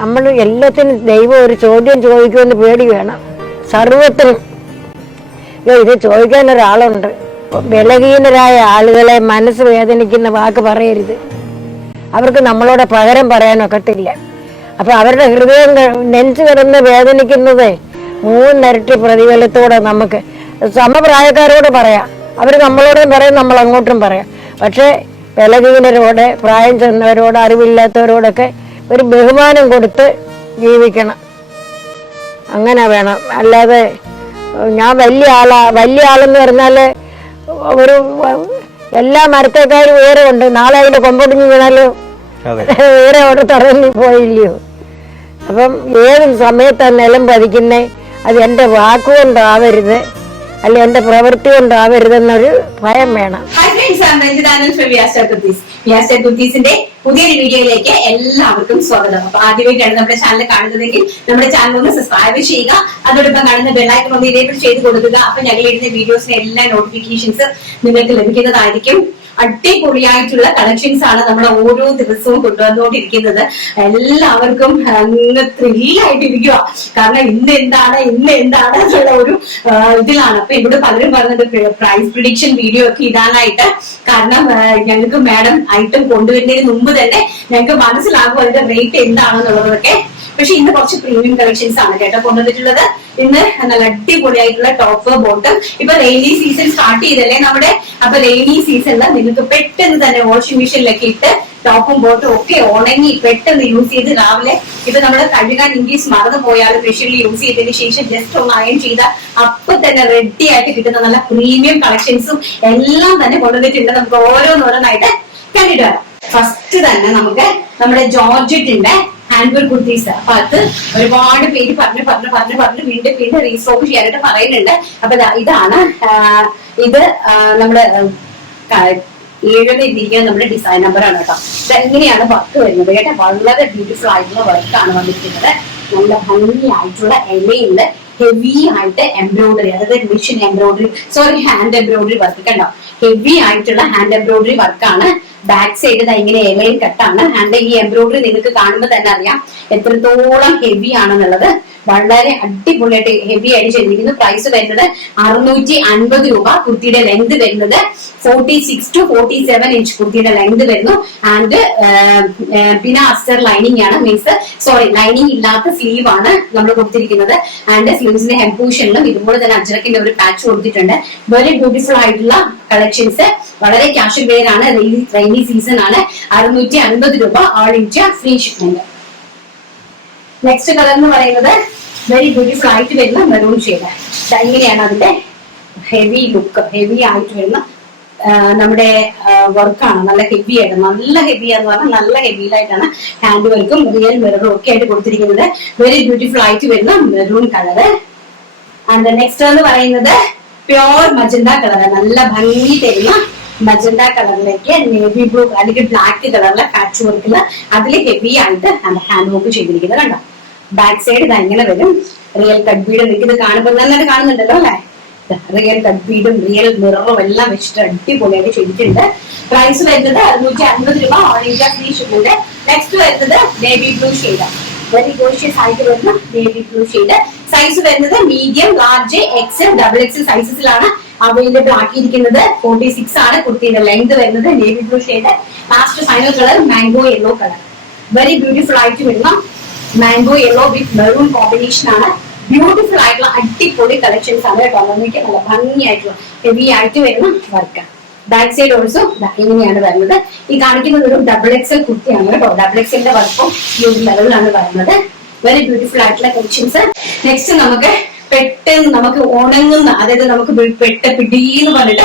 നമ്മൾ എല്ലാത്തിനും ദൈവം ഒരു ചോദ്യം ചോദിക്കുമെന്ന് പേടി വേണം. സർവത്തിനും ഇത് ചോദിക്കാൻ ഒരാളുണ്ട്. ബലഹീനരായ ആളുകളെ മനസ്സ് വേദനിക്കുന്ന വാക്ക് പറയരുത്. അവർക്ക് നമ്മളോട് പകരം പറയാനൊക്കത്തില്ല. അപ്പൊ അവരുടെ ഹൃദയം നെഞ്ചു കിടന്ന് വേദനിക്കുന്നത് 3 ഇരട്ടി പ്രതിഫലത്തോടെ നമുക്ക് സമപ്രായക്കാരോട് പറയാം. അവർ നമ്മളോടും പറയും, നമ്മൾ അങ്ങോട്ടും പറയാം. പക്ഷെ ബലഹീനരോട്, പ്രായം ചെന്നവരോട്, അറിവില്ലാത്തവരോടൊക്കെ ഒരു ബഹുമാനം കൊടുത്ത് ജീവിക്കണം. അങ്ങനെ വേണം. അല്ലാതെ ഞാൻ വലിയ ആളെന്ന് പറഞ്ഞാല് ഒരു എല്ലാ മരത്തേക്കാരും ഉയരമുണ്ട്. നാളെ അതിന്റെ കൊമ്പൊടിഞ്ഞ് വീണാലോ ഉയരം അവിടെ തറഞ്ഞു പോയില്ലയോ. അപ്പം ഏത് സമയത്താണ് നിലം പതിക്കുന്നേ, അത് എൻ്റെ വാക്കുകൊണ്ടാവരുത്, അല്ല എൻ്റെ പ്രവൃത്തി കൊണ്ടാവരുതെന്നൊരു ഭയം വേണം. പുതിയൊരു വീഡിയോയിലേക്ക് എല്ലാവർക്കും സ്വാഗതം. അപ്പൊ ആദ്യമായിട്ടാണ് നമ്മുടെ ചാനൽ കാണുന്നതെങ്കിൽ നമ്മുടെ ചാനൽ ഒന്ന് സബ്സ്ക്രൈബ് ചെയ്യുക. അതോടൊപ്പം കാണുന്ന ബെല്ലൈക്കൺ ഒന്ന് ഇതേപോലെ ചെയ്ത് കൊടുക്കുക. അപ്പൊ ഞങ്ങൾ ഇടുന്ന വീഡിയോസിന്റെ എല്ലാ നോട്ടിഫിക്കേഷൻസ് നിങ്ങൾക്ക് ലഭിക്കുന്നതായിരിക്കും. അടിപൊളിയായിട്ടുള്ള കളക്ഷൻസ് ആണ് നമ്മൾ ഓരോ ദിവസവും കൊണ്ടുവന്നുകൊണ്ടിരിക്കുന്നത്. എല്ലാവർക്കും അങ്ങ് ത്രില്ലായിട്ടിരിക്കുക. കാരണം ഇന്ന് എന്താണ് എന്നുള്ള ഒരു ഇതിലാണ്. അപ്പൊ ഇവിടെ പലരും പറഞ്ഞത് പ്രൈസ് പ്രിഡിക്ഷൻ വീഡിയോ ഒക്കെ ഇടാനായിട്ട്. കാരണം ഞങ്ങൾക്ക് മാഡം ഐറ്റം കൊണ്ടുവരുന്നതിന് മുമ്പ് തന്നെ ഞങ്ങൾക്ക് മനസ്സിലാകും അതിന്റെ റേറ്റ് എന്താണെന്നുള്ളതൊക്കെ. പക്ഷെ ഇന്ന് കുറച്ച് പ്രീമിയം കളക്ഷൻസ് ആണ് കേട്ടോ കൊണ്ടുവന്നിട്ടുള്ളത്. ഇന്ന് നല്ല അടിപൊളിയായിട്ടുള്ള ടോപ്പ് ബോട്ടം. ഇപ്പൊ റെയിനി സീസൺ സ്റ്റാർട്ട് ചെയ്തല്ലേ നമ്മുടെ. അപ്പൊ റെയിനി സീസണിൽ നിങ്ങൾക്ക് പെട്ടെന്ന് തന്നെ വാഷിംഗ് മെഷീനിലൊക്കെ ഇട്ട് ടോപ്പും ബോട്ടും ഒക്കെ ഉണങ്ങി പെട്ടെന്ന് യൂസ് ചെയ്ത് രാവിലെ ഇപ്പൊ നമ്മൾ കഴുകാൻ ഇൻകേസ് മറന്നു പോയാൽ മെഷീനിൽ യൂസ് ചെയ്തതിന് ശേഷം ജസ്റ്റ് ഒന്ന് അയൺ ചെയ്താൽ അപ്പൊ തന്നെ റെഡി ആയിട്ട് കിട്ടുന്ന നല്ല പ്രീമിയം കളക്ഷൻസും എല്ലാം തന്നെ കൊണ്ടുവന്നിട്ടുണ്ട്. നമുക്ക് ഓരോന്നോരോന്നായിട്ട് കണ്ടിട്ട് വരാം. ഫസ്റ്റ് തന്നെ നമുക്ക് നമ്മുടെ ജോർജറ്റിന്റെ ഹാൻഡ് വർക്ക് കുർത്തീസ്. അപ്പൊ അത് ഒരുപാട് പേര് പറഞ്ഞു വീണ്ടും റീസ്റ്റോക്ക് ചെയ്യാനായിട്ട് പറയുന്നുണ്ട്. അപ്പൊ ഇതാണ് ഇത് നമ്മുടെ 7 ഇരിക്കുന്ന നമ്മുടെ ഡിസൈൻ നമ്പറാണ് കേട്ടോ. ഇതെങ്ങനെയാണ് വർക്ക് വരുന്നത് കേട്ടോ. വളരെ ബ്യൂട്ടിഫുൾ ആയിട്ടുള്ള വർക്കാണ് വന്നിരിക്കുന്നത്. നല്ല ഭംഗിയായിട്ടുള്ള ഇലയില് ഹെവി ആയിട്ട് എംബ്രോയിഡറി, അതായത് machine embroidery, hand embroidery work കണ്ടോ. ഹെവി ആയിട്ടുള്ള ഹാൻഡ് എംബ്രോയിഡറി വർക്കാണ്. ബാക്ക് സൈഡ് ഇങ്ങനെ ഇലയിൽ കട്ടാണ്. ഹാൻഡ് ഈ എംബ്രോയിഡറി നിങ്ങൾക്ക് കാണുമ്പോൾ തന്നെ അറിയാം എത്രത്തോളം ഹെവി ആണെന്നുള്ളത്. വളരെ അടിപൊളിയായിട്ട് ഹെവി ആയിട്ട് ചെയ്തിരിക്കുന്നു. പ്രൈസ് വരുന്നത് 650 രൂപ. കുർത്തിയുടെ ലെങ്ത് വരുന്നത് 46 to 47 ഇഞ്ച് കുർത്തിയുടെ ലെങ്ത് വരുന്നു. ആൻഡ് പിന്നെ അസ്റ്റർ ലൈനിങ് ആണ്, മീൻസ് ലൈനിങ് ഇല്ലാത്ത സ്ലീവ് ആണ് നമ്മൾ കൊടുത്തിരിക്കുന്നത്. ആൻഡ് സ്ലീവ്സിന്റെ ഹെം പോർഷനിലും ഇതുപോലെ തന്നെ അജ്രക്കിന്റെ ഒരു പാച്ച് കൊടുത്തിട്ടുണ്ട്. വെരി ബ്യൂട്ടിഫുൾ ആയിട്ടുള്ള കളക്ഷൻസ്. വളരെ ക്യാഷ് വെയർ ആണ്. റെയിനി സീസൺ ആണ്. 650 രൂപ. All India free shipment. Next colour എന്ന് പറയുന്നത് വെരി ബ്യൂട്ടിഫുൾ ആയിട്ട് വരുന്ന മെറൂൺ ഷെയ്ഡ്. ഇങ്ങനെയാണ് അതിന്റെ ഹെവി ലുക്ക്. ഹെവി ആയിട്ട് വരുന്ന നമ്മുടെ വർക്കാണ്. നല്ല ഹെവി ആയിട്ട്, നല്ല ഹെവി എന്ന് പറഞ്ഞാൽ നല്ല ഹെവിയിലായിട്ടാണ് ഹാൻഡ് വർക്കും റിയൽ മിററും ഒക്കെ ആയിട്ട് കൊടുത്തിരിക്കുന്നത്. വെരി ബ്യൂട്ടിഫുൾ ആയിട്ട് വരുന്ന മെറൂൺ കളറ്. ആൻഡ് നെക്സ്റ്റ് എന്ന് പറയുന്നത് പ്യോർ മജന്ത കളർ. നല്ല ഭംഗി തരുന്ന മജന്ത കളറിലേക്ക് നേവി ബ്ലൂ അല്ലെങ്കിൽ ബ്ലാക്ക് കളറിലെ പാച്ച് വർക്കില് അതിൽ ഹെവി ആയിട്ട് ഹാൻഡ് വർക്ക് ചെയ്തിരിക്കുന്നത് കണ്ടോ. ബാക്ക് സൈഡ് ഇത് അങ്ങനെ വരും. റിയൽ കട്ട് ബീഡ് നിങ്ങൾക്ക് ഇത് കാണുമ്പോൾ നന്നായിട്ട് കാണുന്നുണ്ടല്ലോ അല്ലെ. റിയൽ കട്ട് ബീഡും റിയൽ മിററും എല്ലാം വെച്ചിട്ട് അടിപൊളിയായിട്ട് ചെയ്തിട്ടുണ്ട്. പ്രൈസ് വരുന്നത് 650 രൂപ. All India free shipment. Next വരുന്നത് navy blue shade. Very gorgeous ആയിട്ട് വരുന്ന നേവി ബ്ലൂ ഷെയ്ഡ്. സൈസ് വരുന്നത് medium, large, XL, double XL സൈസസിലാണ് അവൈലബിൾ ആക്കിയിരിക്കുന്നത്. 46 ആണ് കുർത്തിയുടെ ലെങ്ത് വരുന്നത്. Navy blue shade. Last final colour mango yellow colour. Very beautiful ആയിട്ട് വരുന്ന mango yellow with maroon combination ആണ്. ബ്യൂട്ടിഫുൾ ആയിട്ടുള്ള അടിപൊളി കളക്ഷൻസ് ആണ് കേട്ടോ. നമുക്ക് നല്ല ഭംഗിയായിട്ടുള്ള ഹെവി ആയിട്ട് വരുന്ന വർക്ക്. ബാക്ക് സൈഡ് ഓൾസോ ഇങ്ങനെയാണ് വരുന്നത്. ഈ കാണിക്കുന്നത് ഒരു ഡബിൾ എക്സൽ കുർത്തിയാണ് കേട്ടോ. ഡബിൾ എക്സലിന്റെ വർക്കും ഈ ഒരു ലെവലിലാണ് വരുന്നത്. വെരി ബ്യൂട്ടിഫുൾ ആയിട്ടുള്ള കളക്ഷൻസ്. നെക്സ്റ്റ് പെട്ടെന്ന് നമുക്ക് ഉണങ്ങുന്ന, അതായത് നമുക്ക് പിടിയെന്ന് പറഞ്ഞിട്ട്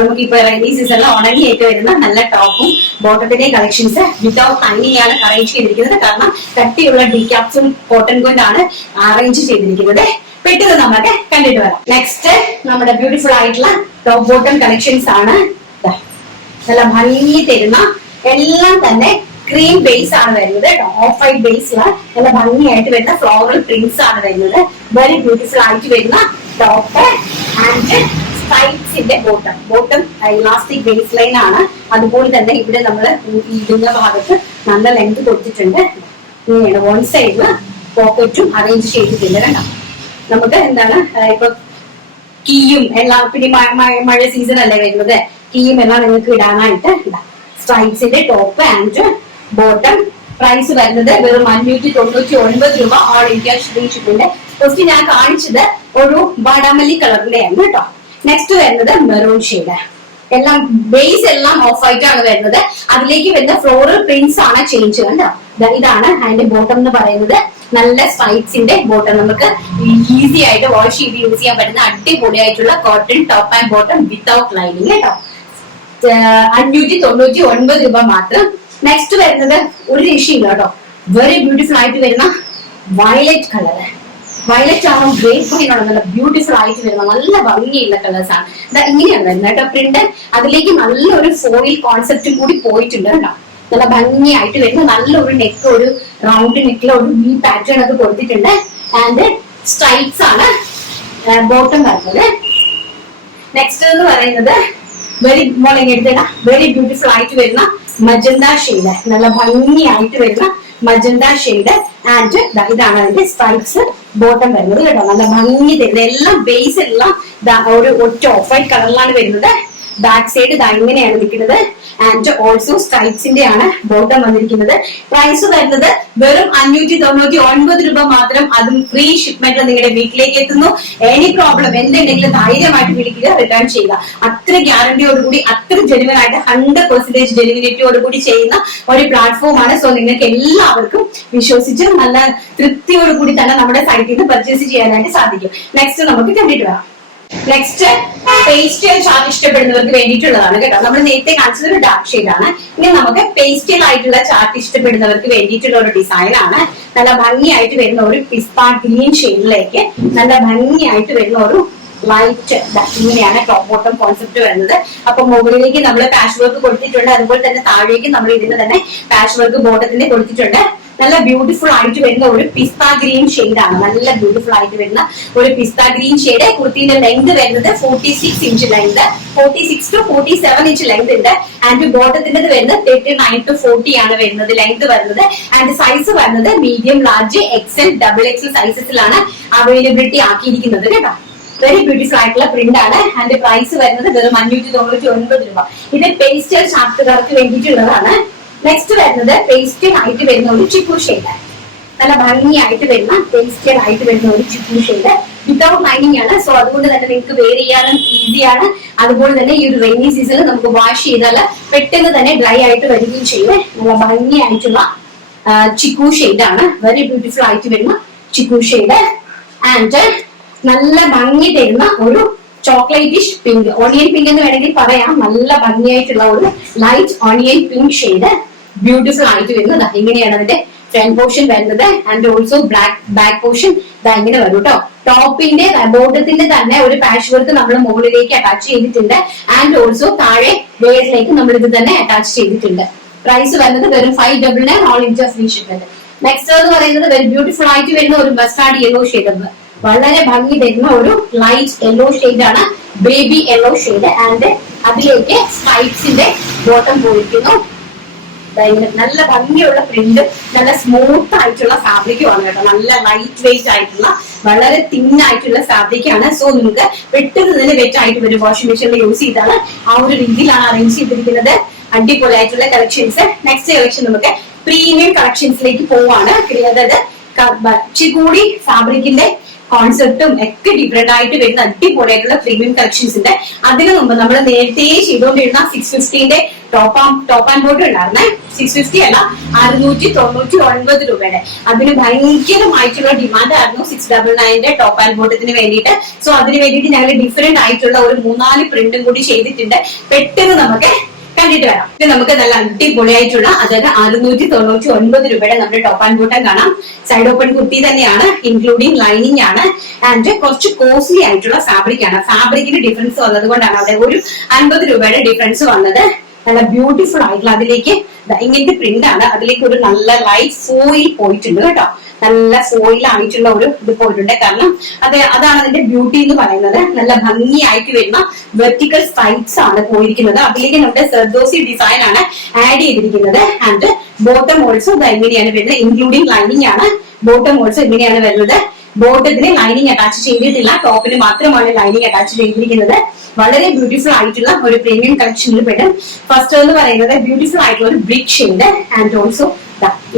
നമുക്ക് ഇപ്പൊ റെയിനി സീസണിൽ ഉണങ്ങിയായിട്ട് വരുന്ന നല്ല ടോപ്പും ബോട്ടത്തിന്റെ കളക്ഷൻസ് വിതൗട്ട് ലൈനിങ് ആണ് അറേഞ്ച് ചെയ്തിരിക്കുന്നത്. കാരണം കട്ടിയുള്ള ഡീക്യാപ്സും കോട്ടൺ കൊണ്ടാണ് അറേഞ്ച് ചെയ്തിരിക്കുന്നത്. പെട്ടെന്ന് നമുക്ക് കണ്ടിട്ട് വരാം. നെക്സ്റ്റ് നമ്മുടെ ബ്യൂട്ടിഫുൾ ആയിട്ടുള്ള ടോപ്പ് ബോട്ടം കളക്ഷൻസ് ആണ്. നല്ല ഭംഗി തരുന്ന എല്ലാം തന്നെ ക്രീം ബേസ് ആണ് വരുന്നത്. ഓഫ് വൈറ്റ് ബേസില് നല്ല ഭംഗിയായിട്ട് വരുന്ന ഫ്ലോറൽ പ്രിന്റ്സ് ആണ് വരുന്നത്. വെരി ബ്യൂട്ടിഫുൾ ആയിട്ട് വരുന്ന ടോപ്പ് ആൻഡ് സ്ട്രൈപ്സിന്റെ ബോട്ടം ഇലാസ്റ്റിക് ബേസ് ലൈൻ ആണ്. അതുപോലെ തന്നെ ഇവിടെ നമ്മൾ ഇടുന്ന ഭാഗത്ത് നല്ല ലെങ്ത് കൊടുത്തിട്ടുണ്ട്. ഇങ്ങനെയാണ് വൺ സൈഡില് പോക്കറ്റും അറേഞ്ച് ചെയ്തിട്ടുണ്ട് കണ്ടോ. നമുക്ക് എന്താണ് ഇപ്പൊ കീയും എല്ലാം, പിന്നെ മഴ സീസൺ അല്ലേ വരുന്നത്, കീയും എല്ലാം നിങ്ങൾക്ക് ഇടാനായിട്ട് സ്ട്രൈപ്സിന്റെ ടോപ്പ് ആൻഡ് ബോട്ടം. പ്രൈസ് വരുന്നത് വെറും 599 രൂപ. ഓൾ ഇന്ത്യ ഫ്രീ ഷിപ്പിന്റെ. ഫസ്റ്റ് ഞാൻ കാണിച്ചത് ഒരു വാടാമല്ലി കളറിലെയാണ് കേട്ടോ. നെക്സ്റ്റ് വരുന്നത് മെറൂൺ ഷെയ്ഡ്. എല്ലാം ബേസ് എല്ലാം ഓഫ് വൈറ്റ് ആണ് വരുന്നത്. അതിലേക്ക് വരുന്ന ഫ്ലോറൽ പ്രിന്റ്സ് ആണ് ചേഞ്ച് കണ്ടോ. ഇതാണ് അതിന്റെ ബോട്ടം എന്ന് പറയുന്നത്. നല്ല സ്ട്രൈപ്സിന്റെ ബോട്ടം, നമുക്ക് ഈസി ആയിട്ട് വാഷ് ചെയ്ത് യൂസ് ചെയ്യാൻ പറ്റുന്ന അടിപൊളിയായിട്ടുള്ള cotton top and bottom without lining കേട്ടോ. 599 രൂപ മാത്രം. നെക്സ്റ്റ് വരുന്നത് ഒരു രക്ഷയില്ല കേട്ടോ, വെരി ബ്യൂട്ടിഫുൾ ആയിട്ട് വരുന്ന വയലറ്റ് കളറ്. വയലറ്റ് ആണോ ഗ്രേപ്പ് ഗ്രീൻ ആണോ നല്ല ബ്യൂട്ടിഫുൾ ആയിട്ട് വരുന്ന നല്ല ഭംഗിയുള്ള കളേഴ്സ് ആണ്. ഇങ്ങനെയാണ് വരുന്നത് കേട്ടോ പ്രിന്റ്. അതിലേക്ക് നല്ലൊരു ഫോയിൽ കോൺസെപ്റ്റും കൂടി പോയിട്ടുണ്ട് കേട്ടോ. നല്ല ഭംഗിയായിട്ട് വരുന്ന നല്ലൊരു നെക്ക്, ഒരു റൗണ്ട് നെക്കിൽ ഒരു വി പാറ്റേൺ ഒക്കെ കൊടുത്തിട്ടുണ്ട്. ആൻഡ് സ്ട്രൈപ്സ് ആണ് ബോട്ടം വരുന്നത്. നെക്സ്റ്റ് എന്ന് പറയുന്നത് വെരി വെരി ബ്യൂട്ടിഫുൾ ആയിട്ട് വരുന്ന മജന്ത ഷെയ്ഡ്. നല്ല ഭംഗിയായിട്ട് വരുന്ന മജന്ത ഷെയ്ഡ്. ആൻഡ് ഇതാണ് അതിന്റെ സ്ട്രൈപ്സ് ബോട്ടം വരുന്നത് കേട്ടോ. നല്ല ഭംഗി തരുന്നത്. എല്ലാം ബേസ് എല്ലാം ഒരു ഒറ്റ ഓഫ് വൈറ്റ് കളറിലാണ് വരുന്നത്. ബാക്ക് സൈഡ് ഇങ്ങനെയാണ് നിൽക്കുന്നത്. ആൻഡ് ഓൾസോ സ്ട്രൈപ്സിന്റെ ആണ് ബോട്ടം വന്നിരിക്കുന്നത്. പ്രൈസ് വരുന്നത് വെറും 599 രൂപ മാത്രം. അതും ഫ്രീ ഷിപ്മെന്റ് നിങ്ങളുടെ വീട്ടിലേക്ക് എത്തുന്നു. എനി പ്രോബ്ലം എന്തുണ്ടെങ്കിലും ധൈര്യമായിട്ട് വിളിക്കുക, റിട്ടേൺ ചെയ്യുക. അത്ര ഗ്യാരണ്ടിയോടുകൂടി, അത്ര ജെനുവൻ ആയിട്ട് 100% ജെനുവിനിറ്റിയോടുകൂടി ചെയ്യുന്ന ഒരു പ്ലാറ്റ്ഫോമാണ്. സോ നിങ്ങൾക്ക് എല്ലാവർക്കും വിശ്വസിച്ച് നല്ല തൃപ്തിയോടുകൂടി തന്നെ നമ്മുടെ സൈറ്റിൽ നിന്ന് പർച്ചേസ് ചെയ്യാനായിട്ട് സാധിക്കും. നെക്സ്റ്റ് നമുക്ക് കണ്ടിട്ട് വരാം. നെക്സ്റ്റ് പേസ്റ്റൽ ചാർട്ട് ഇഷ്ടപ്പെടുന്നവർക്ക് വേണ്ടിയിട്ടുള്ളതാണ് കേട്ടോ. നമ്മൾ നേരത്തെ കാണിച്ചത് ഒരു ഡാർക്ക് ഷെയ്ഡ് ആണ്. ഇനി നമുക്ക് പേസ്റ്റൽ ആയിട്ടുള്ള ചാർട്ട് ഇഷ്ടപ്പെടുന്നവർക്ക് വേണ്ടിയിട്ടുള്ള ഒരു ഡിസൈൻ ആണ്. നല്ല ഭംഗിയായിട്ട് വരുന്ന ഒരു പിസ്ത ഗ്രീൻ ഷെയ്ഡിലേക്ക് നല്ല ഭംഗിയായിട്ട് വരുന്ന ഒരു ലൈറ്റ് ഇങ്ങനെയാണ് ടോപ്പ് ബോട്ടം കോൺസെപ്റ്റ് വരുന്നത്. അപ്പൊ മുകളിലേക്ക് നമ്മൾ പാച്ച് വർക്ക് കൊടുത്തിട്ടുണ്ട്. അതുപോലെ തന്നെ താഴേക്ക് നമ്മൾ ഇതിന് തന്നെ പാച്ച് വർക്ക് ബോട്ടത്തിന്റെ കൊടുത്തിട്ടുണ്ട്. നല്ല ബ്യൂട്ടിഫുൾ ആയിട്ട് വരുന്ന ഒരു പിസ്ത ഗ്രീൻ ഷെയ്ഡ് ആണ്. നല്ല ബ്യൂട്ടിഫുൾ ആയിട്ട് വരുന്ന ഒരു പിസ്ത ഗ്രീൻ ഷെയ്ഡ്. കുർത്തിന്റെ ലെങ്ത് വരുന്നത് 46 inch length, 46 to 47 inch length ഉണ്ട്. ആൻഡ് ബോട്ടത്തിന്റെ വരുന്നത് 39 to 40 ആണ് വരുന്നത് ലെങ്ത് വരുന്നത്. ആൻഡ് സൈസ് വരുന്നത് medium, large, XL, double XL സൈസസിലാണ് അവൈലബിലിറ്റി ആക്കിയിരിക്കുന്നത് കേട്ടോ. വെരി ബ്യൂട്ടിഫുൾ ആയിട്ടുള്ള പ്രിന്റ് ആണ്. ആൻഡ് പ്രൈസ് വരുന്നത് വെറും 599 രൂപ. ഇത് പേസ്റ്റൽ ചാർട്ടുകാർക്ക് വേണ്ടിയിട്ടുള്ളതാണ്. നെക്സ്റ്റ് വരുന്നത് പേസ്റ്റൽ ആയിട്ട് വരുന്ന ഒരു ചിക്കു ഷെയ്ഡ്. നല്ല ഭംഗിയായിട്ട് വരുന്ന പേസ്റ്റൽ ആയിട്ട് വരുന്ന ഒരു ചിക്കു ഷെയ്ഡ്. വിത്തൗട്ട് ലൈനിങ് ആണ്. സോ അതുകൊണ്ട് തന്നെ നിങ്ങൾക്ക് വെയർ ചെയ്യാനും ഈസിയാണ്. അതുപോലെ തന്നെ ഈ ഒരു റെയിനി സീസണിൽ നമുക്ക് വാഷ് ചെയ്താൽ പെട്ടെന്ന് തന്നെ ഡ്രൈ ആയിട്ട് വരികയും ചെയ്യും. നല്ല ഭംഗിയായിട്ടുള്ള ചിക്കു ഷെയ്ഡ് ആണ്. വെരി ബ്യൂട്ടിഫുൾ ആയിട്ട് വരുന്ന ചിക്കു ഷെയ്ഡ്. ആൻഡ് നല്ല ഭംഗി തരുന്ന ഒരു ചോക്ലേറ്റിഷ് പിങ്ക്, ഓണിയൻ പിങ്ക് എന്ന് വേണമെങ്കിൽ പറയാം. നല്ല ഭംഗിയായിട്ടുള്ള ഒരു light onion pink shade beautiful ആയിട്ട് വരുന്നത്. ഇങ്ങനെയാണ് അതിന്റെ ഫ്രണ്ട് പോർഷൻ വരുന്നത്. ആൻഡ് ഓൾസോ ബാക്ക് പോർഷൻ ഇങ്ങനെ വരും കേട്ടോ. ടോപ്പിന്റെ ബോട്ടത്തിന്റെ തന്നെ ഒരു പാച്ച് വർക്ക് നമ്മൾ മുകളിലേക്ക് അറ്റാച്ച് ചെയ്തിട്ടുണ്ട്. ആൻഡ് ഓൾസോ താഴെ വേറിലേക്ക് നമ്മൾ ഇത് തന്നെ അറ്റാച്ച് ചെയ്തിട്ടുണ്ട്. പ്രൈസ് വരുന്നത് വെറും 599 all India free shipment. Next എന്ന് പറയുന്നത് വെരി ബ്യൂട്ടിഫുൾ ആയിട്ട് വരുന്ന ഒരു മസ്റ്റാർഡ് യെല്ലോ ഷെയ്ഡ്. വളരെ ഭംഗി തരുന്ന ഒരു ലൈറ്റ് യെല്ലോ ഷെയ്ഡ് ആണ്, ബേബി യെല്ലോ ഷെയ്ഡ്. ആൻഡ് അതിലേക്ക് സ്ട്രൈപ്സിന്റെ ബോട്ടം പോയിരിക്കുന്നു. നല്ല ഭംഗിയുള്ള പ്രിന്റ്, നല്ല സ്മൂത്ത് ആയിട്ടുള്ള ഫാബ്രിക്കും ആണ് കേട്ടോ. നല്ല ലൈറ്റ് വെയിറ്റ് ആയിട്ടുള്ള, വളരെ തിൻ ആയിട്ടുള്ള ഫാബ്രിക് ആണ്. സോ നിങ്ങൾക്ക് പെട്ടെന്ന് തന്നെ വെറ്റ് ആയിട്ട് വരും. വാഷിംഗ് മെഷീനിൽ യൂസ് ചെയ്താണ് ആ ഒരു രീതിയിലാണ് അറേഞ്ച് ചെയ്തിരിക്കുന്നത്. അടിപൊളിയായിട്ടുള്ള കളക്ഷൻസ്. നെക്സ്റ്റ് കളക്ഷൻ നമുക്ക് പ്രീമിയം കളക്ഷൻസിലേക്ക് പോവാണ്. അതായത് കൂടി ഫാബ്രിക്കിന്റെ കോൺസെപ്റ്റും ഒക്കെ ഡിഫറെന്റ് ആയിട്ട് വരുന്ന അടിപൊളിയായിട്ടുള്ള പ്രീമിയം കളക്ഷൻസ് ഉണ്ട്. അതിനു മുമ്പ് നമ്മൾ നേരത്തെ ചെയ്തുകൊണ്ടിരുന്ന 650ന്റെ ടോപ്പ് ആൻഡ് ബോട്ടം ഉണ്ടായിരുന്നേ. 650 അല്ല, 699 രൂപയുടെ. അതിന് ഭയങ്കരമായിട്ടുള്ള ഡിമാൻഡ് ആയിരുന്നു 699ന്റെ ടോപ്പ് ആൻഡ് ബോട്ടത്തിന് വേണ്ടിയിട്ട്. സോ അതിന് വേണ്ടിയിട്ട് ഞങ്ങൾ ഡിഫറെന്റ് ആയിട്ടുള്ള ഒരു 3-4 പ്രിന്റും കൂടി ചെയ്തിട്ടുണ്ട്. പെട്ടെന്ന് നമുക്ക് കണ്ടിട്ട് വരാം. ഇത് നമുക്ക് നല്ല അടിപൊളിയായിട്ടുള്ള, അതായത് 699 രൂപയുടെ നമ്മുടെ ടോപ്പ് ആൻഡ് ബോട്ടം കാണാം. സൈഡ് ഓപ്പൺ കുർത്തി തന്നെയാണ്, ഇൻക്ലൂഡിങ് ലൈനിങ് ആണ്. ആൻഡ് കുറച്ച് കോസ്റ്റ്ലി ആയിട്ടുള്ള ഫാബ്രിക് ആണ്. ഫാബ്രിക്കിന് ഡിഫറൻസ് വന്നത് കൊണ്ടാണ് അവിടെ ഒരു 50 രൂപയുടെ ഡിഫറൻസ് വന്നത്. നല്ല ബ്യൂട്ടിഫുൾ ആയിട്ടുള്ള അതിലേക്ക് ഇങ്ങനത്തെ പ്രിന്റ് ആണ്. അതിലേക്ക് ഒരു നല്ല ലൈറ്റ് ഫോയിൽ പോയിട്ടുണ്ട് കേട്ടോ. നല്ല ഫോയിൽ ആയിട്ടുള്ള ഒരു ഇത് പോയിട്ടുണ്ട്. കാരണം അതാണ് അതിന്റെ ബ്യൂട്ടി എന്ന് പറയുന്നത്. നല്ല ഭംഗിയായിട്ട് വരുന്ന വെർട്ടിക്കൽ സ്ട്രൈപ്സ് ആണ് പോയിരിക്കുന്നത്. അതിലേക്ക് നമ്മുടെ സർദോസി ഡിസൈൻ ആണ് ആഡ് ചെയ്തിരിക്കുന്നത്. ആൻഡ് ബോട്ടം ഓൾസോ എങ്ങനെയാണ് വരുന്നത്, ഇൻക്ലൂഡിംഗ് ലൈനിങ് ആണ്. ബോട്ടം ഓൾസോ എങ്ങനെയാണ് വരുന്നത്, ബോട്ടത്തിന് ലൈനിങ് അറ്റാച്ച് ചെയ്തിട്ടില്ല, ടോപ്പിന് മാത്രമാണ് ലൈനിങ് അറ്റാച്ച് ചെയ്തിരിക്കുന്നത്. വളരെ ബ്യൂട്ടിഫുൾ ആയിട്ടുള്ള ഒരു പ്രീമിയം കളക്ഷനിൽ പെടും. ഫസ്റ്റ് എന്ന് പറയുന്നത് ബ്യൂട്ടിഫുൾ ആയിട്ടുള്ള ഒരു brick shade and also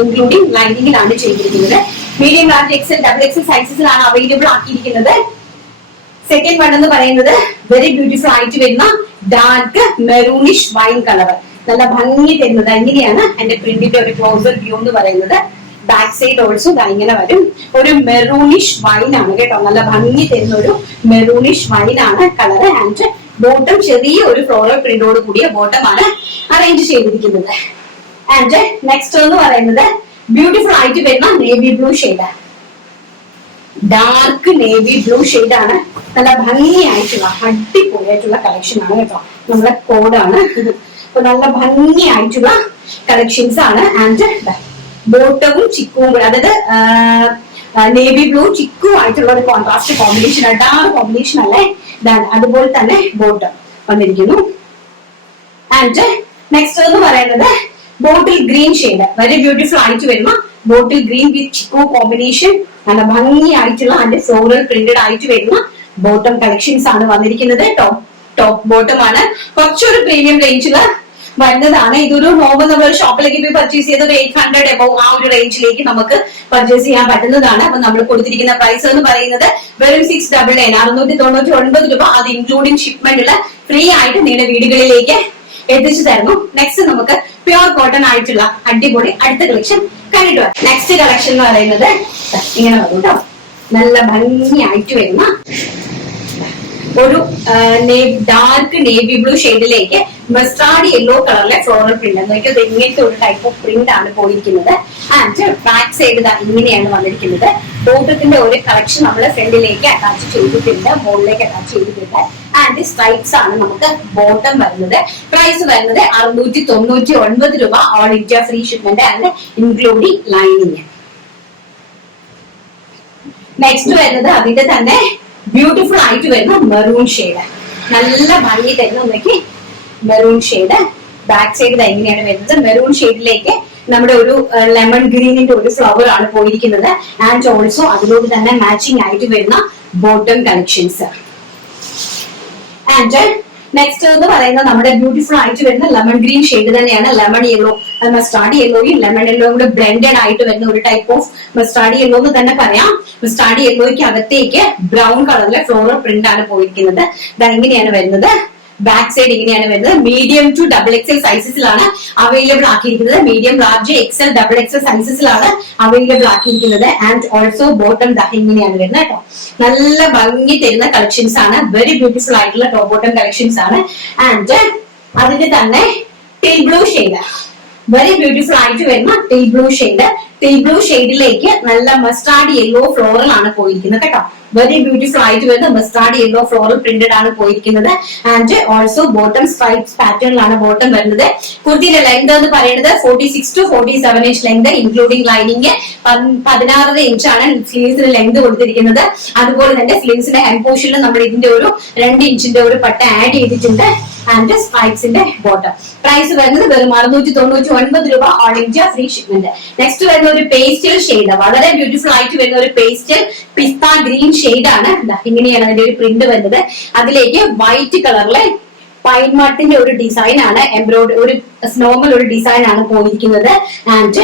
including ലൈനിങ്ങിലാണ് ചെയ്തിരിക്കുന്നത്. Medium, large, XL, double XL സൈസസിലാണ് അവൈലബിൾ ആക്കിയിരിക്കുന്നത്. സെക്കൻഡ് വൺ എന്ന് പറയുന്നത് വെരി ബ്യൂട്ടിഫുൾ ആയിട്ട് വരുന്ന ഡാർക്ക് മെറൂണിഷ് വൈൻ കളർ, നല്ല ഭംഗി തരുന്നത്. എങ്ങനെയാണ് എന്റെ പ്രിന്റിന്റെ ഒരു ക്ലോസർ വ്യൂ എന്ന് പറയുന്നത്. ബാക്ക് സൈഡ് ഓൾസോ ഇങ്ങനെ വരും. ഒരു മെറൂണിഷ് വൈൻ ആണ് കേട്ടോ, നല്ല ഭംഗി തരുന്ന ഒരു മെറൂണിഷ് വൈൻ ആണ് കളർ. ആൻഡ് ബോട്ടം ചെറിയ ഒരു ഫ്ലോറൽ പ്രിന്റോട് കൂടിയ ബോട്ടം ആണ് അറേഞ്ച് ചെയ്തിരിക്കുന്നത്. ആൻഡ് നെക്സ്റ്റ് എന്ന് പറയുന്നത് ബ്യൂട്ടിഫുൾ ആയിട്ട് വരുന്ന navy blue shade, dark navy blue shade ആണ്. നല്ല ഭംഗിയായിട്ടുള്ള അടിപൊളിയായിട്ടുള്ള കളക്ഷൻ ആണ് കേട്ടോ. നമ്മുടെ കോഡാണ്. അപ്പൊ നല്ല ഭംഗിയായിട്ടുള്ള കളക്ഷൻസ് ആണ്. ആൻഡ് ബോട്ടവും ചിക്കുവും കൂടെ, അതായത് നേവി ബ്ലൂ ചിക്കു ആയിട്ടുള്ള ഒരു കോൺട്രാസ്റ്റ് കോമ്പിനേഷൻ, ഡാർക്ക് കോമ്പിനേഷൻ അല്ലേ. അതുപോലെ തന്നെ ബോട്ടം വന്നിരിക്കുന്നു. ആൻഡ് നെക്സ്റ്റ് എന്ന് പറയുന്നത് bottle green shade, very beautiful ആയിട്ട് വരുന്ന bottle green with chikoo combination, നല്ല ഭംഗിയായിട്ടുള്ള അതിന്റെ ഫ്ലോറൽ പ്രിന്റഡ് ആയിട്ട് വരുന്ന ബോട്ടം കളക്ഷൻസ് ആണ് വന്നിരിക്കുന്നത്. ടോപ്പ് ബോട്ടം ആണ്. കുറച്ചൊരു പ്രീമിയം റേഞ്ചില് വരുന്നതാണ്. ഇതൊരു നോർമൽ നമ്മൾ ഷോപ്പിലേക്ക് പോയി പർച്ചേസ് ചെയ്ത് ഒരു 800 എബവ് ആ ഒരു റേഞ്ചിലേക്ക് നമുക്ക് പർച്ചേസ് ചെയ്യാൻ പറ്റുന്നതാണ്. അപ്പൊ നമ്മൾ കൊടുത്തിരിക്കുന്ന പ്രൈസ് എന്ന് പറയുന്നത് വെറും 699 699 രൂപ. അത് ഇൻക്ലൂഡിംഗ് ഷിപ്മെന്റില് ഫ്രീ ആയിട്ട് നിങ്ങളുടെ വീടുകളിലേക്ക് എത്തിച്ചു തരുന്നു. നെക്സ്റ്റ് നമുക്ക് പ്യുവർ കോട്ടൺ ആയിട്ടുള്ള അടിപൊളി അടുത്ത കളക്ഷൻ കണ്ടിട്ട് വരാം. നെക്സ്റ്റ് കളക്ഷൻ എന്ന് പറയുന്നത് ഇങ്ങനെ വരും കേട്ടോ. നല്ല ഭംഗിയായിട്ട് വരുന്ന ഒരു ഡാർക്ക് നേവി ബ്ലൂ ഷെയ്ഡിലേക്ക് മസ്റ്റാർഡ് യെല്ലോ കളറിലെ ഫ്ലോറൽ പ്രിന്റ്. നോക്കിയത് ഇങ്ങനത്തെ ഒരു ടൈപ്പ് ഓഫ് പ്രിന്റ് ആണ് പോയിരിക്കുന്നത്. ആൻഡ് ബാക്ക് സൈഡ് ഇങ്ങനെയാണ് വന്നിരിക്കുന്നത്. ബോട്ടത്തിന്റെ ഒരു കളക്ഷൻ നമ്മൾ ഫ്രണ്ടിലേക്ക് അറ്റാച്ച് ചെയ്തിട്ടുണ്ട്, മുകളിലേക്ക് അറ്റാച്ച് ചെയ്തിട്ടുണ്ട്. ആൻഡ് സ്ട്രൈപ്സ് ആണ് നമുക്ക് ബോട്ടം വരുന്നത്. പ്രൈസ് വരുന്നത് 699 രൂപ, all India free shipment and including lining. Next വരുന്നത് അതിന്റെ തന്നെ ബ്യൂട്ടിഫുൾ ആയിട്ട് വരുന്ന മെറൂൺ ഷെയ്ഡ്, നല്ല ഭംഗി തരുന്ന ഒന്നൊക്കെ മെറൂൺ ഷെയ്ഡ്. ബാക്ക് സൈഡ് എങ്ങനെയാണ് വരുന്നത്, മെറൂൺ ഷെയ്ഡിലേക്ക് നമ്മുടെ ഒരു ലെമൺ ഗ്രീനിന്റെ ഒരു ഫ്ലവർ ആണ് പോയിരിക്കുന്നത്. ആൻഡ് ഓൾസോ അതിലോട് തന്നെ മാച്ചിങ് ആയിട്ട് വരുന്ന ബോട്ടം കളക്ഷൻസ്. ആൻഡ് നെക്സ്റ്റ് എന്ന് പറയുന്നത് നമ്മുടെ ബ്യൂട്ടിഫുൾ ആയിട്ട് വരുന്ന ലെമൺ ഗ്രീൻ ഷെയ്ഡ് തന്നെയാണ്. ലെമൺ യെല്ലോ, മസ്റ്റാർഡ് യെല്ലോയും ലെമൺ യെല്ലോയും കൂടെ ബ്ലെൻഡഡ് ആയിട്ട് വരുന്ന ഒരു ടൈപ്പ് ഓഫ് മസ്റ്റാർഡ് യെല്ലോ എന്ന് തന്നെ പറയാം. മസ്റ്റാർഡ് യെല്ലോയ്ക്ക് അകത്തേക്ക് ബ്രൗൺ കളറിലെ ഫ്ലോറൽ പ്രിന്റ് ആണ് പോയിരിക്കുന്നത്. ഇങ്ങനെയാണ് വരുന്നത്. ബാക്ക് സൈഡ് ഇങ്ങനെയാണ് വരുന്നത്. മീഡിയം ടു ഡബിൾ എക്സൽ സൈസസിലാണ് അവൈലബിൾ ആക്കിയിരിക്കുന്നത്. Medium, large, XL, double XL സൈസസിലാണ് അവൈലബിൾ ആക്കിയിരിക്കുന്നത്. ആൻഡ് ഓൾസോ ബോട്ടം ഇങ്ങനെയാണ് വരുന്നത് കേട്ടോ. നല്ല ഭംഗി തരുന്ന കളക്ഷൻസ് ആണ്. വെരി ബ്യൂട്ടിഫുൾ ആയിട്ടുള്ള ടോപ്പ് ബോട്ടം കളക്ഷൻസ് ആണ്. ആൻഡ് അതിന്റെ തന്നെ teal blue shade, very beautiful ആയിട്ട് വരുന്ന teal blue shade. Teal blue ഷെയ്ഡിലേക്ക് നല്ല മസ്റ്റാർഡ് യെല്ലോ ഫ്ലോറൽ ആണ് പോയിരിക്കുന്നത് കേട്ടോ. വെരി ബ്യൂട്ടിഫുൾ ആയിട്ട് വരുന്ന മസ്റ്റാർഡ് യെല്ലോ ഫ്ലോറൽ പ്രിന്റഡ് ആണ് പോയിരിക്കുന്നത്. ആൻഡ് ഓൾസോ ബോട്ടം സ്ട്രൈപ്സ് പാറ്റേണിലാണ് ബോട്ടം വരുന്നത്. കുർത്തിയുടെ ലെങ്ത് എന്ന് പറയുന്നത് 46 to 47 inch length, including lining 16 ഇഞ്ചാണ് സ്ലീവ്സിന് ലെങ്ത് കൊടുത്തിരിക്കുന്നത്. അതുപോലെ തന്നെ സ്ലീവ്സിന്റെ ഹെം പോർഷനിൽ നമ്മൾ ഇതിന്റെ ഒരു 2 ഇഞ്ചിന്റെ ഒരു പട്ട ആഡ് ചെയ്തിട്ടുണ്ട്. ആൻഡ് സ്ട്രൈപ്സിന്റെ ബോട്ടം. പ്രൈസ് വരുന്നത് വെറും 699 രൂപ, all India free shipment. Next വരുന്ന ഒരു പേസ്റ്റൽ ഷെയ്ഡ്, വളരെ ബ്യൂട്ടിഫുൾ ആയിട്ട് വരുന്ന ഒരു പേസ്റ്റൽ പിസ്ത ഗ്രീൻ ഷെയ്ഡ് ആണ്. ഇങ്ങനെയാണ് അതിന്റെ ഒരു പ്രിന്റ് വരുന്നത്. അതിലേക്ക് വൈറ്റ് കളറിലെ പൈൻമാർട്ടിന്റെ ഒരു ഡിസൈൻ ആണ്, എംബ്രോയിഡറി ഒരു നോർമൽ ഒരു ഡിസൈൻ ആണ് പോയിരിക്കുന്നത്. ആൻഡ്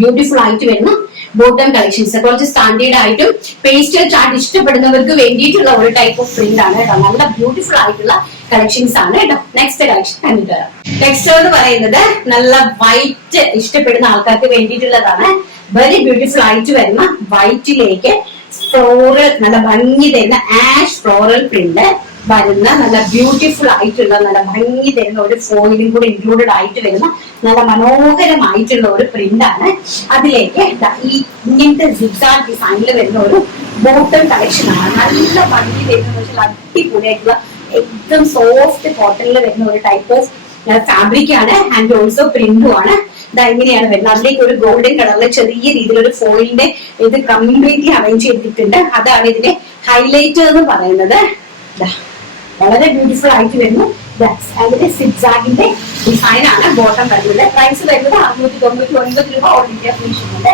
ബ്യൂട്ടിഫുൾ ആയിട്ട് വരുന്ന ബോട്ടം കളക്ഷൻസ്, കുറച്ച് സ്റ്റാൻഡേർഡ് ആയിട്ടും പേസ്റ്റൽ ചാർട്ട് ഇഷ്ടപ്പെടുന്നവർക്ക് വേണ്ടിയിട്ടുള്ള ഒരു ടൈപ്പ് ഓഫ് പ്രിന്റ് ആണ് കേട്ടോ. നല്ല ബ്യൂട്ടിഫുൾ ആയിട്ടുള്ള കളക്ഷൻസ് ആണ് കേട്ടോ. നെക്സ്റ്റ് കളക്ഷൻ കണ്ടിട്ട് വരാം. നെക്സ്റ്റ് എന്ന് പറയുന്നത് നല്ല വൈറ്റ് ഇഷ്ടപ്പെടുന്ന ആൾക്കാർക്ക് വേണ്ടിയിട്ടുള്ളതാണ്. വെരി ബ്യൂട്ടിഫുൾ ആയിട്ട് വരുന്ന വൈറ്റിലേക്ക് ഫ്ലോറൽ, നല്ല ഭംഗി തരുന്ന ആഷ് ഫ്ലോറൽ പ്രിന്റ് വരുന്ന നല്ല ബ്യൂട്ടിഫുൾ ആയിട്ടുള്ള നല്ല ഭംഗി തരുന്ന ഒരു ഫോയിലും കൂടെ ഇൻക്ലൂഡഡ് ആയിട്ട് വരുന്ന നല്ല മനോഹരമായിട്ടുള്ള ഒരു പ്രിന്റ് ആണ്. അതിലേക്ക് ഈ ഇങ്ങനത്തെ സിഗ്സാഗ് ഡിസൈനിൽ വരുന്ന ഒരു ബോട്ടം കളക്ഷൻ ആണ്. നല്ല ഭംഗി തരുന്ന അടിപൊളിയായിട്ടുള്ള എക്ദം സോഫ്റ്റ് കോട്ടണിൽ വരുന്ന ഒരു ടൈപ്പ് ഓഫ് ഫാബ്രിക് ആണ് ആൻഡ് ഓൾസോ പ്രിന്റും ആണ്. ഇതാ ഇങ്ങനെയാണ് വരുന്നത്. അതിലേക്ക് ഒരു ഗോൾഡൻ കളറിലെ ചെറിയ രീതിയിലൊരു ഫോയിലിന്റെ ഇത് കംപ്ലീറ്റ്ലി അറേഞ്ച് ചെയ്തിട്ടുണ്ട്. അതാണ് ഇതിന്റെ ഹൈലൈറ്റ് എന്ന് പറയുന്നത്. വളരെ ബ്യൂട്ടിഫുൾ ആയിട്ട് വരുന്നു. അതിന്റെ സിഗ്സാഗിന്റെ ഡിസൈൻ ആണ് ബോട്ടം വരുന്നത്. പ്രൈസ് വരുന്നത് 699 രൂപ all India free shipping.